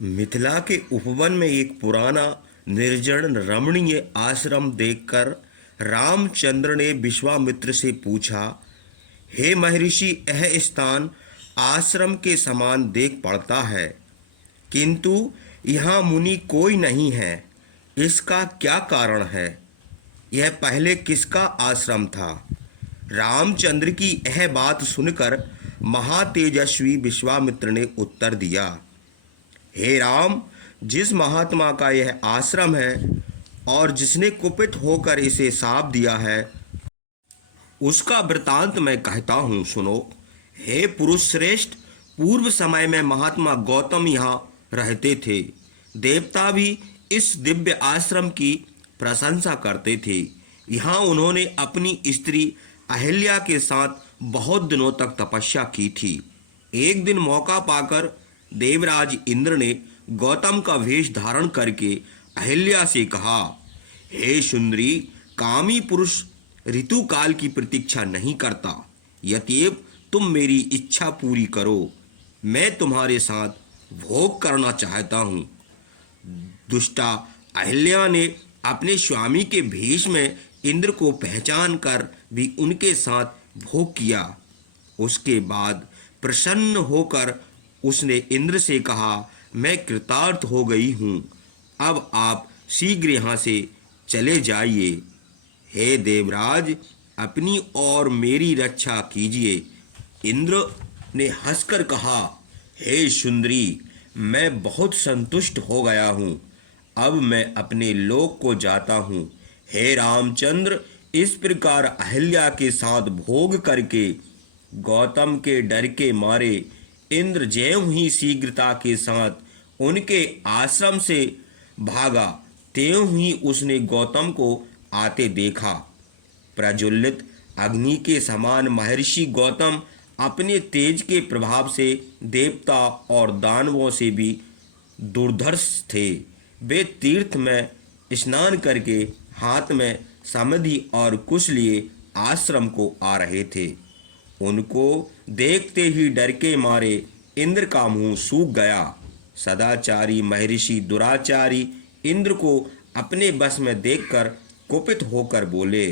मिथिला के उपवन में एक पुराना निर्जन रमणीय आश्रम देखकर रामचंद्र ने विश्वामित्र से पूछा, हे महर्षि, यह स्थान आश्रम के समान देख पड़ता है, किंतु यहाँ मुनि कोई नहीं है। इसका क्या कारण है? यह पहले किसका आश्रम था? रामचंद्र की यह बात सुनकर महातेजस्वी विश्वामित्र ने उत्तर दिया, हे राम, जिस महात्मा का यह आश्रम है और जिसने कुपित होकर इसे शाप दिया है, उसका वृतांत मैं कहता हूँ, सुनो। हे पुरुष श्रेष्ठ, पूर्व समय में महात्मा गौतम यहाँ रहते थे। देवता भी इस दिव्य आश्रम की प्रशंसा करते थे। यहाँ उन्होंने अपनी स्त्री अहिल्या के साथ बहुत दिनों तक तपस्या की थी। एक दिन मौका पाकर देवराज इंद्र ने गौतम का वेश धारण करके अहिल्या से कहा, हे सुंदरी, कामी पुरुष ऋतुकाल की प्रतीक्षा नहीं करता। यद्यप तुम मेरी इच्छा पूरी करो, मैं तुम्हारे साथ भोग करना चाहता हूँ। दुष्टा अहिल्या ने अपने स्वामी के भेष में इंद्र को पहचान कर भी उनके साथ भोग किया। उसके बाद प्रसन्न होकर उसने इंद्र से कहा, मैं कृतार्थ हो गई हूँ, अब आप शीघ्र यहाँ से चले जाइए। हे देवराज, अपनी और मेरी रक्षा कीजिए। इंद्र ने हंसकर कहा, हे सुंदरी, मैं बहुत संतुष्ट हो गया हूँ, अब मैं अपने लोक को जाता हूँ। हे रामचंद्र, इस प्रकार अहिल्या के साथ भोग करके गौतम के डर के मारे इंद्र ज्यों ही शीघ्रता के साथ उनके आश्रम से भागा, त्यों ही उसने गौतम को आते देखा। प्रज्वलित अग्नि के समान महर्षि गौतम अपने तेज के प्रभाव से देवता और दानवों से भी दुर्धर्ष थे। वे तीर्थ में स्नान करके हाथ में समधि और कुश लिए आश्रम को आ रहे थे। उनको देखते ही डर के मारे इंद्र का मुंह सूख गया। सदाचारी महर्षि दुराचारी इंद्र को अपने बस में देखकर कुपित होकर बोले,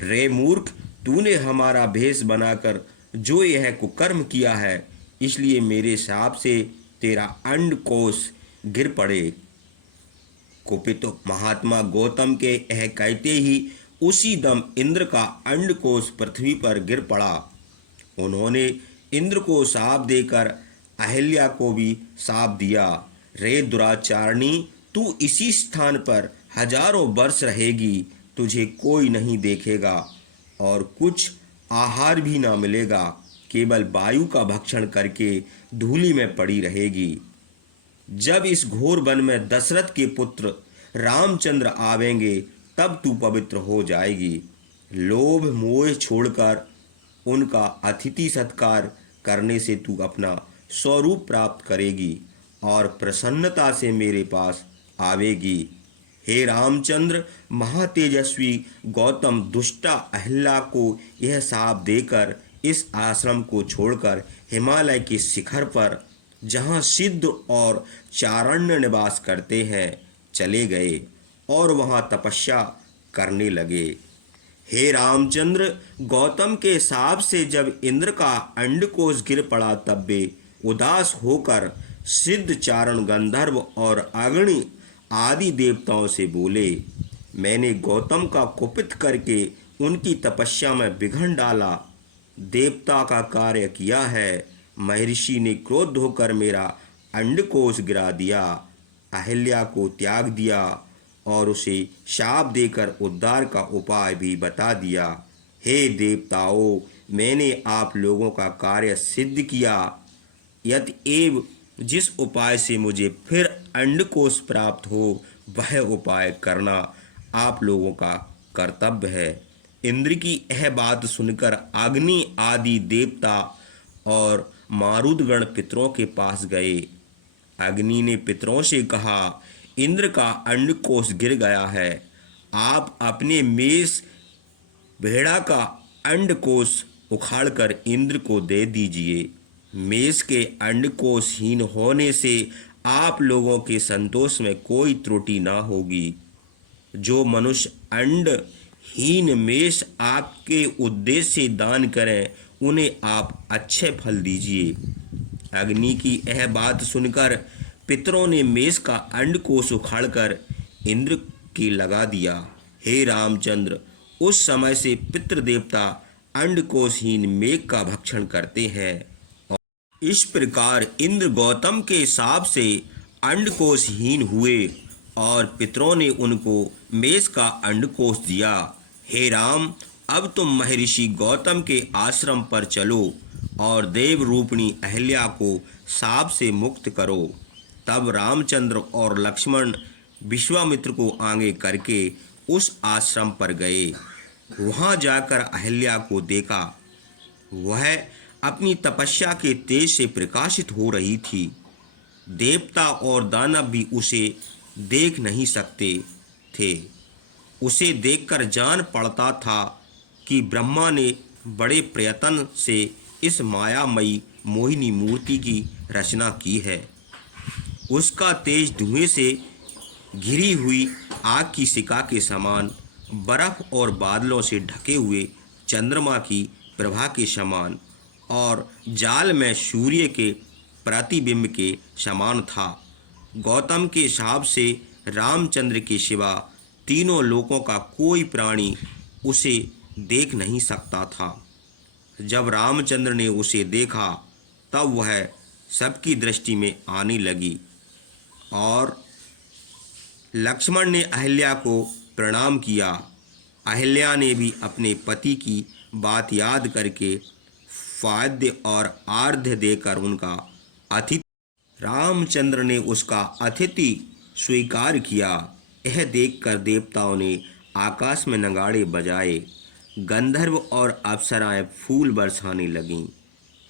रे मूर्ख, तूने हमारा भेष बनाकर जो यह कुकर्म किया है, इसलिए मेरे शाप से तेरा अंडकोश गिर पड़े। कुपित महात्मा गौतम के यह कहते ही उसी दम इंद्र का अंडकोश पृथ्वी पर गिर पड़ा। उन्होंने इंद्र को शाप देकर अहिल्या को भी शाप दिया, रे दुराचारणी, तू इसी स्थान पर हजारों वर्ष रहेगी, तुझे कोई नहीं देखेगा और कुछ आहार भी ना मिलेगा, केवल वायु का भक्षण करके धूलि में पड़ी रहेगी। जब इस घोर वन में दशरथ के पुत्र रामचंद्र आवेंगे, तब तू पवित्र हो जाएगी। लोभ मोह छोड़कर उनका अतिथि सत्कार करने से तू अपना स्वरूप प्राप्त करेगी और प्रसन्नता से मेरे पास आवेगी। हे रामचंद्र, महातेजस्वी गौतम दुष्टा अहिल्या को यह शाप देकर इस आश्रम को छोड़कर हिमालय के शिखर पर, जहाँ सिद्ध और चारण्य निवास करते हैं, चले गए और वहाँ तपस्या करने लगे। हे रामचंद्र, गौतम के शाप से जब इंद्र का अंडकोश गिर पड़ा, तब वे उदास होकर सिद्ध चारण गंधर्व और अग्नि आदि देवताओं से बोले, मैंने गौतम का कुपित करके उनकी तपस्या में विघ्न डाला, देवता का कार्य किया है। महर्षि ने क्रोध होकर मेरा अंडकोश गिरा दिया, अहिल्या को त्याग दिया और उसे शाप देकर उद्धार का उपाय भी बता दिया। हे देवताओं, मैंने आप लोगों का कार्य सिद्ध किया। यतएव जिस उपाय से मुझे फिर अंडकोश प्राप्त हो, वह उपाय करना आप लोगों का कर्तव्य है। इंद्र की यह बात सुनकर अग्नि आदि देवता और मारुदगण पितरों के पास गए। अग्नि ने पितरों से कहा, इंद्र का अंडकोश गिर गया है, आप अपने मेष भेड़ा का अंडकोश उखाड़कर इंद्र को दे दीजिए। मेष के अंडकोशहीन होने से आप लोगों के संतोष में कोई त्रुटि ना होगी। जो मनुष्य अंडहीन मेष आपके उद्देश्य से दान करें, उन्हें आप अच्छे फल दीजिए। अग्नि की यह बात सुनकर पितरों ने मेष का अंडकोश उखाड़कर इंद्र के लगा दिया। हे रामचंद्र, उस समय से पितृ देवता अंडकोशहीन मेघ का भक्षण करते हैं। इस प्रकार इंद्र गौतम के शाप से अंडकोशहीन हुए और पितरों ने उनको मेष का अंडकोश दिया। हे राम, अब तुम महर्षि गौतम के आश्रम पर चलो और देव रूपिणी अहल्या को शाप से मुक्त करो। तब रामचंद्र और लक्ष्मण विश्वामित्र को आगे करके उस आश्रम पर गए। वहां जाकर अहल्या को देखा। वह अपनी तपस्या के तेज से प्रकाशित हो रही थी। देवता और दानव भी उसे देख नहीं सकते थे। उसे देखकर जान पड़ता था कि ब्रह्मा ने बड़े प्रयत्न से इस मायामयी मोहिनी मूर्ति की रचना की है। उसका तेज धुएं से घिरी हुई आग की शिखा के समान, बर्फ और बादलों से ढके हुए चंद्रमा की प्रभा के समान और जाल में सूर्य के प्रतिबिंब के समान था। गौतम के शाप से रामचंद्र के सिवा तीनों लोकों का कोई प्राणी उसे देख नहीं सकता था। जब रामचंद्र ने उसे देखा तब वह सबकी दृष्टि में आने लगी और लक्ष्मण ने अहल्या को प्रणाम किया। अहल्या ने भी अपने पति की बात याद करके वाद्य और आर्घ्य देकर उनका अतिथि रामचंद्र ने उसका अतिथि स्वीकार किया। यह देखकर देवताओं ने आकाश में नगाड़े बजाए। गंधर्व और अप्सराएं फूल बरसाने लगीं।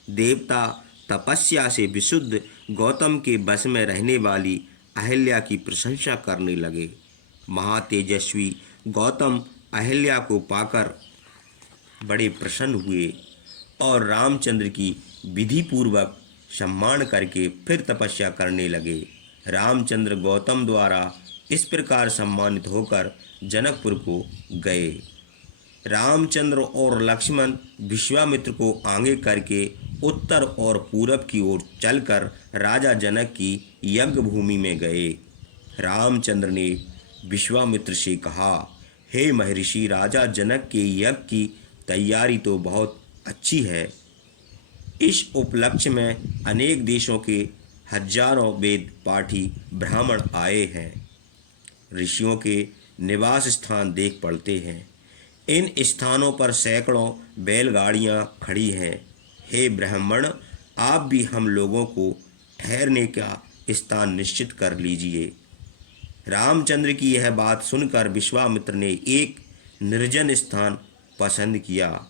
देवता तपस्या से विशुद्ध गौतम के बस में रहने वाली अहल्या की प्रशंसा करने लगे। महातेजस्वी गौतम अहल्या को पाकर बड़े प्रसन्न हुए और रामचंद्र की विधि पूर्वक सम्मान करके फिर तपस्या करने लगे। रामचंद्र गौतम द्वारा इस प्रकार सम्मानित होकर जनकपुर को गए। रामचंद्र और लक्ष्मण विश्वामित्र को आगे करके उत्तर और पूरब की ओर चलकर राजा जनक की यज्ञ भूमि में गए। रामचंद्र ने विश्वामित्र से कहा, हे महर्षि, राजा जनक के यज्ञ की तैयारी तो बहुत अच्छी है। इस उपलक्ष्य में अनेक देशों के हजारों वेद पाठी ब्राह्मण आए हैं। ऋषियों के निवास स्थान देख पड़ते हैं। इन स्थानों पर सैकड़ों बैलगाड़ियां खड़ी हैं। हे ब्राह्मण, आप भी हम लोगों को ठहरने का स्थान निश्चित कर लीजिए। रामचंद्र की यह बात सुनकर विश्वामित्र ने एक निर्जन स्थान पसंद किया,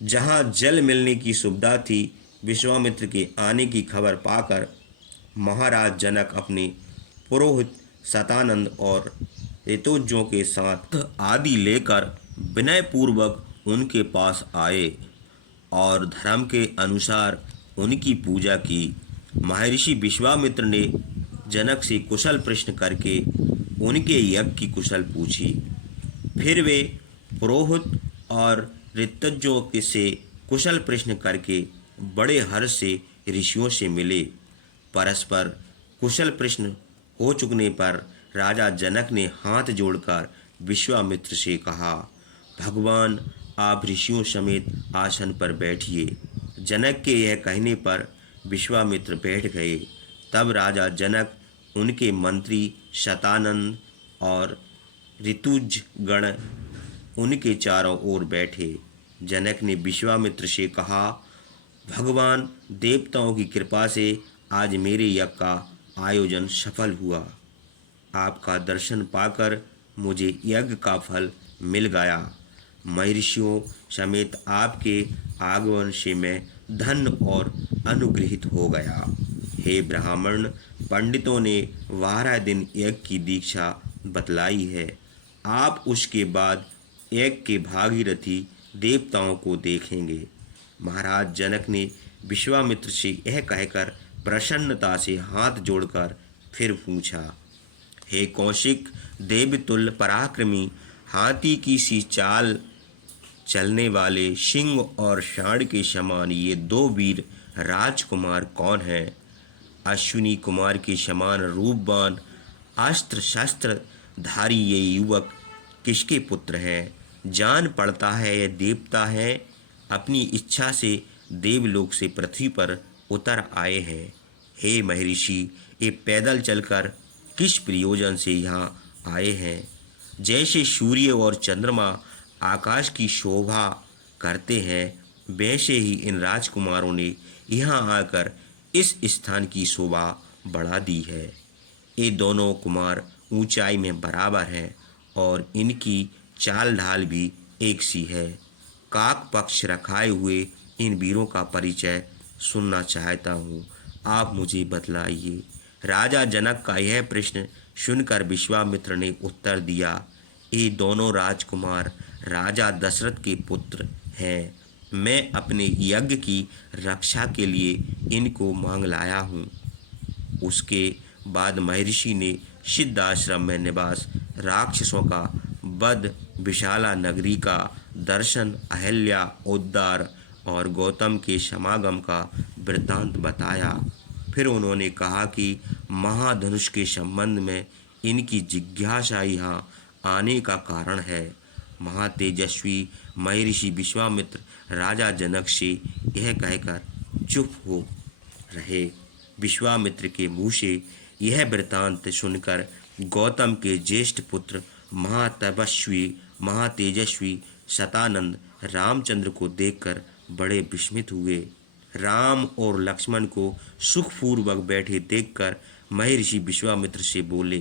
जहां जल मिलने की सुविधा थी। विश्वामित्र के आने की खबर पाकर महाराज जनक अपने पुरोहित शतानंद और ऋतुजों के साथ आदि लेकर विनयपूर्वक उनके पास आए और धर्म के अनुसार उनकी पूजा की। महर्षि विश्वामित्र ने जनक से कुशल प्रश्न करके उनके यज्ञ की कुशल पूछी। फिर वे पुरोहित और ऋतुजों से कुशल प्रश्न करके बड़े हर्ष से ऋषियों से मिले। परस्पर कुशल प्रश्न हो चुकने पर राजा जनक ने हाथ जोड़कर विश्वामित्र से कहा, भगवान, आप ऋषियों समेत आसन पर बैठिए। जनक के यह कहने पर विश्वामित्र बैठ गए। तब राजा जनक, उनके मंत्री शतानंद और ऋतुज गण उनके चारों ओर बैठे। जनक ने विश्वामित्र से कहा, भगवान, देवताओं की कृपा से आज मेरे यज्ञ का आयोजन सफल हुआ। आपका दर्शन पाकर मुझे यज्ञ का फल मिल गया। महर्षियों समेत आपके आगमन से मैं धन्य और अनुग्रहित हो गया। हे ब्राह्मण, पंडितों ने 12 दिन यज्ञ की दीक्षा बतलाई है। आप उसके बाद यज्ञ के भागीरथी देवताओं को देखेंगे। महाराज जनक ने विश्वामित्र से यह कहकर प्रसन्नता से हाथ जोड़कर फिर पूछा, हे कौशिक, देवतुल्य पराक्रमी, हाथी की सी चाल चलने वाले, सिंह और सांड के समान ये दो वीर राजकुमार कौन हैं? अश्विनी कुमार के समान रूपवान अस्त्र शस्त्र धारी ये युवक किसके पुत्र हैं? जान पड़ता है ये देवता हैं, अपनी इच्छा से देवलोक से पृथ्वी पर उतर आए हैं। हे महर्षि, ये पैदल चलकर किस प्रयोजन से यहाँ आए हैं? जैसे सूर्य और चंद्रमा आकाश की शोभा करते हैं, वैसे ही इन राजकुमारों ने यहाँ आकर इस स्थान की शोभा बढ़ा दी है। ये दोनों कुमार ऊंचाई में बराबर हैं और इनकी चाल ढाल भी एक सी है। काक पक्ष रखाए हुए इन वीरों का परिचय सुनना चाहता हूँ, आप मुझे बतलाइए। राजा जनक का यह प्रश्न सुनकर विश्वामित्र ने उत्तर दिया, ये दोनों राजकुमार राजा दशरथ के पुत्र हैं। मैं अपने यज्ञ की रक्षा के लिए इनको मांग लाया हूँ। उसके बाद महर्षि ने सिद्ध आश्रम में निवास, राक्षसों का वध, विशाला नगरी का दर्शन, अहल्या उद्धार और गौतम के समागम का वृत्तांत बताया। फिर उन्होंने कहा कि महाधनुष के संबंध में इनकी जिज्ञासा यहाँ आने का कारण है। महातेजस्वी महर्षि विश्वामित्र राजा जनक से यह कहकर चुप हो रहे। विश्वामित्र के मुँह से यह वृत्तांत सुनकर गौतम के ज्येष्ठ पुत्र महातपस्वी महातेजस्वी शतानंद रामचंद्र को देखकर बड़े विस्मित हुए। राम और लक्ष्मण को सुखपूर्वक बैठे देखकर महर्षि विश्वामित्र से बोले,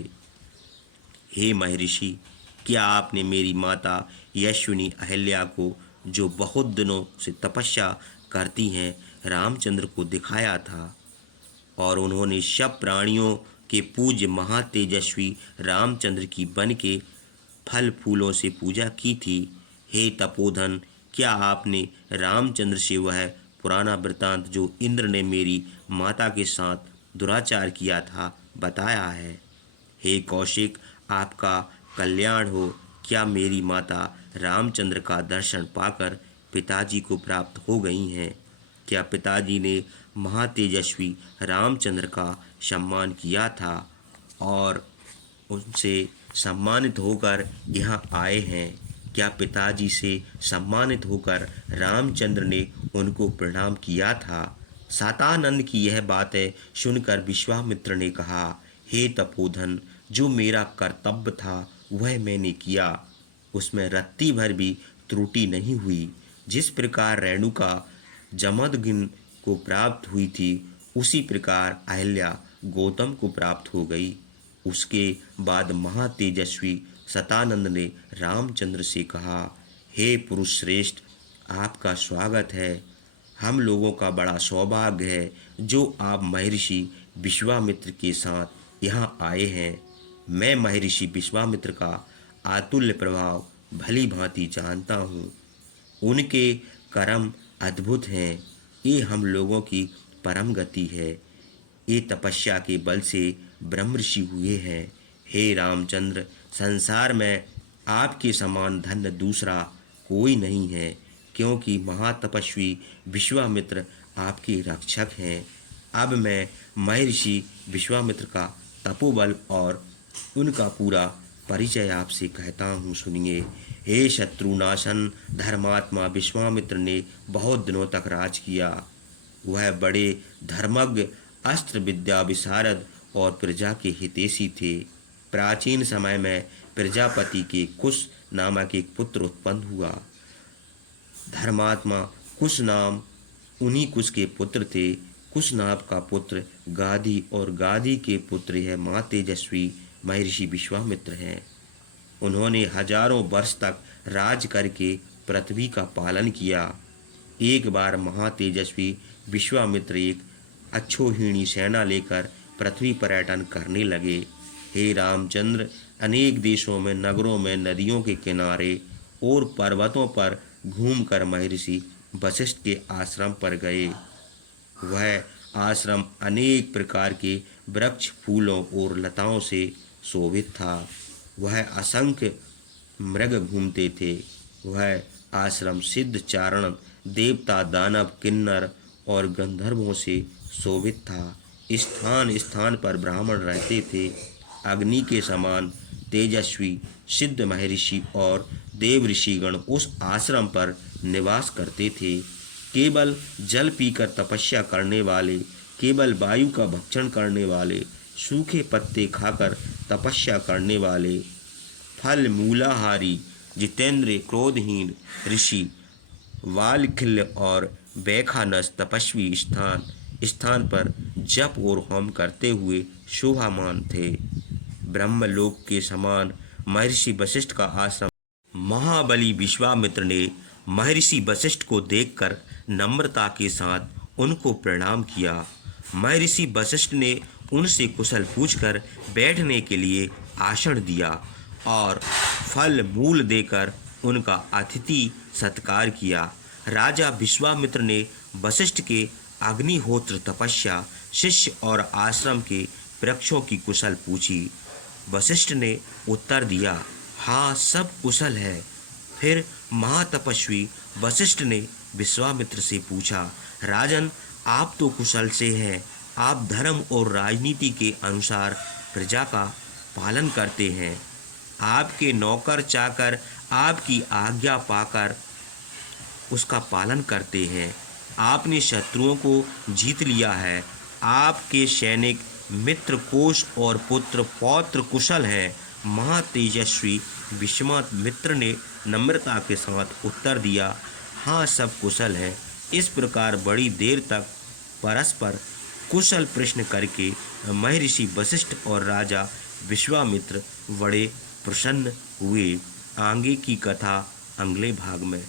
हे महर्षि, क्या आपने मेरी माता यशस्विनी अहल्या को, जो बहुत दिनों से तपस्या करती हैं, रामचंद्र को दिखाया था और उन्होंने सब प्राणियों के पूज्य महातेजस्वी रामचंद्र की बन के फल फूलों से पूजा की थी? हे तपोधन, क्या आपने रामचंद्र से वह पुराना वृत्तांत जो इंद्र ने मेरी माता के साथ दुराचार किया था बताया है? हे कौशिक, आपका कल्याण हो। क्या मेरी माता रामचंद्र का दर्शन पाकर पिताजी को प्राप्त हो गई हैं? क्या पिताजी ने महातेजस्वी रामचंद्र का सम्मान किया था और उनसे सम्मानित होकर यहाँ आए हैं? क्या पिताजी से सम्मानित होकर रामचंद्र ने उनको प्रणाम किया था? शतानंद की यह बातें सुनकर विश्वामित्र ने कहा, हे तपोधन, जो मेरा कर्तव्य था वह मैंने किया, उसमें रत्ती भर भी त्रुटि नहीं हुई। जिस प्रकार रेणुका जमदग्नि को प्राप्त हुई थी, उसी प्रकार अहल्या गौतम को प्राप्त हो गई। उसके बाद महातेजस्वी शतानंद ने रामचंद्र से कहा, हे पुरुष श्रेष्ठ, आपका स्वागत है। हम लोगों का बड़ा सौभाग्य है जो आप महर्षि विश्वामित्र के साथ यहाँ आए हैं। मैं महर्षि विश्वामित्र का अतुल्य प्रभाव भली भांति जानता हूँ। उनके कर्म अद्भुत हैं। ये हम लोगों की परम गति है। ये तपस्या के बल से ब्रह्मर्षि हुए हैं। हे रामचंद्र, संसार में आपके समान धन्य दूसरा कोई नहीं है, क्योंकि महातपस्वी विश्वामित्र आपके रक्षक हैं। अब मैं महर्षि विश्वामित्र का तपोबल और उनका पूरा परिचय आपसे कहता हूँ, सुनिए। हे शत्रुनाशन धर्मात्मा विश्वामित्र ने बहुत दिनों तक राज किया। वह बड़े धर्मज्ञ, अस्त्र विद्या विशारद और प्रजा के हितैषी थे। प्राचीन समय में प्रजापति के कुश नामक एक पुत्र उत्पन्न हुआ। धर्मात्मा कुश नाम उन्हीं कुश के पुत्र थे। कुश नाम का पुत्र गाधी और गाधी के पुत्र यह माँ तेजस्वी महर्षि विश्वामित्र हैं। उन्होंने हजारों वर्ष तक राज करके पृथ्वी का पालन किया। एक बार महातेजस्वी विश्वामित्र एक अक्षौहिणी सेना लेकर पृथ्वी पर्यटन करने लगे। हे रामचंद्र, अनेक देशों में, नगरों में, नदियों के किनारे और पर्वतों पर घूमकर महर्षि वशिष्ठ के आश्रम पर गए। वह आश्रम अनेक प्रकार के वृक्ष, फूलों और लताओं से शोभित था। वह असंख्य मृग घूमते थे। वह आश्रम सिद्ध, चारण, देवता, दानव, किन्नर और गंधर्वों से शोभित था। स्थान स्थान पर ब्राह्मण रहते थे। अग्नि के समान तेजस्वी सिद्ध महर्षि और देव ऋषिगण उस आश्रम पर निवास करते थे। केवल जल पीकर तपस्या करने वाले, केवल वायु का भक्षण करने वाले, सूखे पत्ते खाकर तपस्या करने वाले, फल मूलाहारी, जितेंद्र, क्रोधहीन ऋषि वालखिल्य और बैखानस तपस्वी स्थान स्थान पर जप और होम करते हुए शोभामान थे। ब्रह्मलोक के समान महर्षि वशिष्ठ का आश्रम। महाबली विश्वामित्र ने महर्षि वशिष्ठ को देखकर नम्रता के साथ उनको प्रणाम किया। महर्षि वशिष्ठ ने उनसे कुशल पूछकर बैठने के लिए आसन दिया और फल मूल देकर उनका अतिथि सत्कार किया। राजा विश्वामित्र ने वशिष्ठ के अग्निहोत्र, तपस्या, शिष्य और आश्रम के वृक्षों की कुशल पूछी। वशिष्ठ ने उत्तर दिया, हाँ, सब कुशल है। फिर महातपस्वी वशिष्ठ ने विश्वामित्र से पूछा, राजन, आप तो कुशल से हैं। आप धर्म और राजनीति के अनुसार प्रजा का पालन करते हैं। आपके नौकर चाकर आपकी आज्ञा पाकर उसका पालन करते हैं। आपने शत्रुओं को जीत लिया है। आपके सैनिक, मित्र, कोश और पुत्र पौत्र कुशल हैं। महातेजस्वी विश्वामित्र ने नम्रता के साथ उत्तर दिया, हाँ, सब कुशल है। इस प्रकार बड़ी देर तक परस्पर कुशल प्रश्न करके महर्षि वशिष्ठ और राजा विश्वामित्र बड़े प्रसन्न हुए। आगे की कथा अगले भाग में।